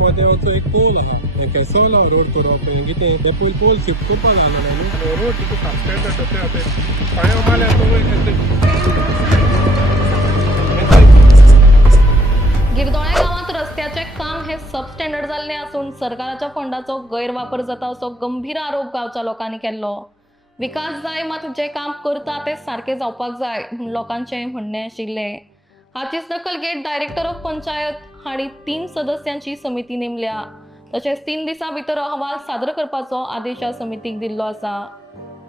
मध्ये वचो एक पोल आहा केसो रोड करप कितें ते पोल शिफ्ट करपाक लागलें न्हू रोड तितू सबस्टँडर्ड पांयो मारल्यार गिरदोळे गावात रस्त्याचे काम हे सबस्टँडर्ड जाल्ले असून सरकाराच्या फंडाचो गैरवापर जाता असो गंभीर आरोप गांवच्या लोकांनी केल्लो। विकास जाय मात जे काम करता ते सारखे जावपाक जाय म्हूण लोकांचें म्हणणें आशिल्लें। हाचीच दखल घेत डायरेक्टर ऑफ पंचायत हांणी 3 सदस्यांची समिती नेमल्या। तशेंच 3 दिसां भितर अहवाल सादर करपाचो आदेश ह्या समितीक दिल्लो आसा।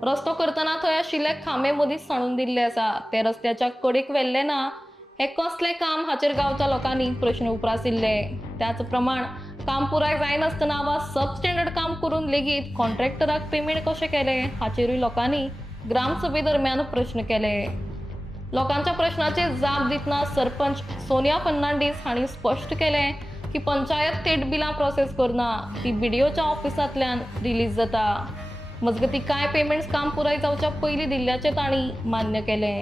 रस्तो करतना थंय आशिल्ले खांबे मदींच सांडून दिल्ले आसा, ते रस्त्याच्या कडेक व्हेल्ले ना। हे कसले काम हाचेर गांवच्या लोकांनी प्रश्न उप्रासिल्ले। त्याच प्रमाण काम पुराय जायनासतना वा सबस्टँडर्ड काम करून लेगीत कॉन्ट्रॅक्टराक पेमेंट कशें केले हाचेरूय लोकांनी ग्रामसभे दरम्यान प्रश्न केले। लोकांच्या प्रश्नाचे जाप दितना सरपंच सोनिया फर्नांडीस हांणी स्पश्ट केले की पंचायत थेट बिलां प्रोसेस करना, ती बीडीओच्या ऑफिसांतल्यान रिलीज जाता। मजगती काय पेमेंट्स काम पुराय जावच्या पयलीं दिल्ल्याचे तांणी मान्य केले।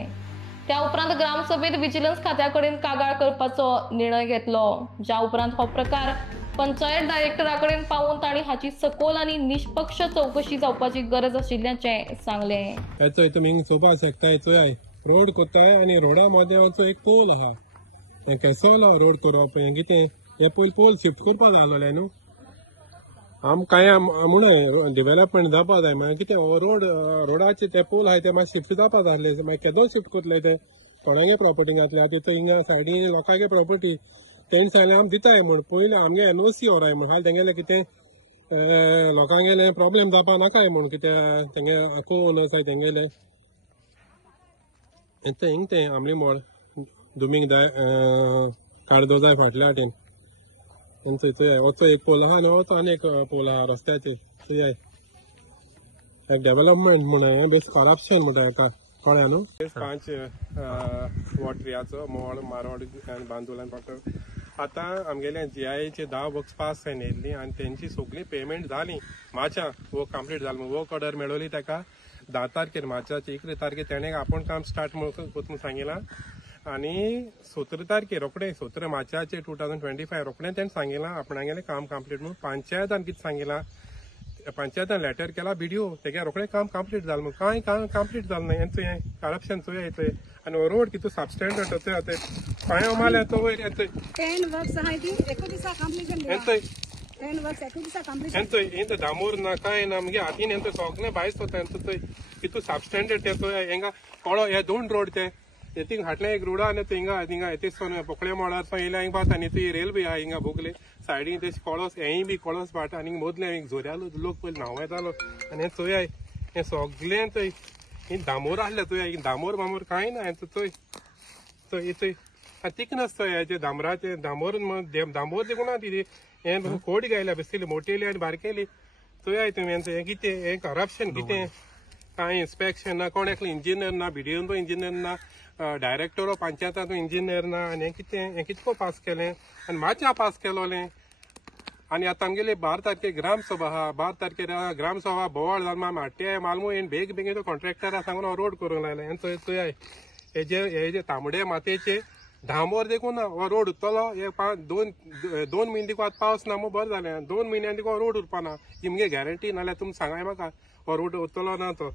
त्या उपरांत ग्रामसभेत विजिलन्स खात्या कडेन कागाळ करपाचो निर्णय घेतलो। ज्या उपरांत हो प्रकार पंचायत डायरेक्टरा कडेन पावून तांणी हाची सखोल आनी निष्पक्ष चौकशी जावपाची गरज आशिल्ल्याचें सांगलें। तुमी चोवपाक शकता रोड कोत्ताय आनी रोडा मध्ये वचो एक पोल आहा केसो रोड करप कितें हे पोल शिफ्ट करपाक लागलें न्हू आमकां म्हणून डेव्हलपमेंट जावपाक जाय मागीर कितें रोडाचे ते पोल आहाय ते मागीर शिफ्ट जावपाक जाय मागीर केदो शिफ्ट करतले ते थोड्यांगे प्रॉपर्टी घातल्या तितून हिंगा सायडीन लोकांगे प्रॉपर्टी तेंणी सांगलें आमी दिताय म्हूण पयलीं आमगे एनओसी व्हराय म्हूण हाल तेंगेलें कितें लोकांगेलें प्रॉब्लेम जावपा नाकाय म्हूण कितें तेंगे आखून आसाय तेंगेलें हिंग तें आमली मोड दुमींग जाय काडदो जाय फाटल्या वाटेन वचो एक पोल आहा न्हू वचो आनी एक पोल आहा रस्त्याचेर चोयाय डेव्हलपमेंट म्हणून बेस करप्शन म्हणटा येता कळ्ळें न्हू 5 वॉटरियाचो मोड मारोड आनी बांदूल आनी फक्त आतां आमगेले जीआयचे 10 वर्क्स पास जावन येयल्लीं आनी तेंची सगळीं पेमेंट जाली मार्चा वो कंप्लीट जालें वर्क ऑर्डर मेळोली ताका 10 तारखेर मार्चाचे 1 तारखेर तेणें आपूण काम स्टार्ट म्हणून सांगिलां आनी 17 तारखेर रोखडें 17 मार्चाचे 2025 रोखडें तेणें सांगिलां आपणागेलें काम कंप्लीट म्हणून पंचायतान कितें सांगिलां पंचायतान लेटर केला बीडीओ तेगे रोखडें काम कंप्लीट जालें म्हणून कांय काम कंप्लीट जालें ना हें करप्शन चोया येतोय आनी रोड कितू सबस्टँडर्ड होतोय पांयो मारल्यार तो वयर येतोय 10 वर्क्स आहाय ती एको दिसा कंप्लीशन येतोय 10 वर्क्स एको दिसा कंप्लीशन येतोय हें दामोर ना कांय ना मगे हातीन येतोय सगळें भायस होता येतोय कितू सबस्टँडर्ड येतोय हेंगा कळो हे 2 रोड ते येतींग हाटलें एक रोडा आनी थिंगा येतेसून पोकळे मोडार तो येयल्या हिंग पास आनी ती रेल्वे आहा हिंगा भोगले सायडीन ते कळस हेंय बी कळस बाट आनी मदले एक जोऱ्यालो लोक पयलीं न्हांव येतालो आनी हें चोयाय हें सगळें थंय ही दामोर आहले चोया दामोर बामोर कांय ना हें चोय चोय येतोय थिकनस चोय हेचे दामराचे दामोर देखून ना ती हें कोडी गायल्या बेसिली मोटेली आनी बारकेली चोयाय तुमी हें कितें हें करप्शन कितें कांय इन्स्पेक्शन ना कोण एकलो इंजिनियर ना बीडीओन तो इंजिनियर ना डायरेक्टर ऑफ पंचायताचो इंजिनियर ना आनी हें कितको पास केलें आनी मातशें पास केलोलें आनी आतां आमगेली 12 तारखेर ग्रामसभा आहा 12 तारखेर ग्रामसभा बोवाळ जावन हाट्टे मालमो येवन बेगीन तो कॉन्ट्रॅक्टरा सांगून रोड करूंक लायला हें चोयाय हेजे तांबडे मातयेचे डांबोर देखून ना हो रोड उरतलो हे 2 म्हयने देखून पावस ना मग बरें जालें 2 म्हयन्यान देखून रोड उरपाना ही मुगे गॅरंटी नाल्यार तुमी सांगाय म्हाका हो रोड उरतलो ना तो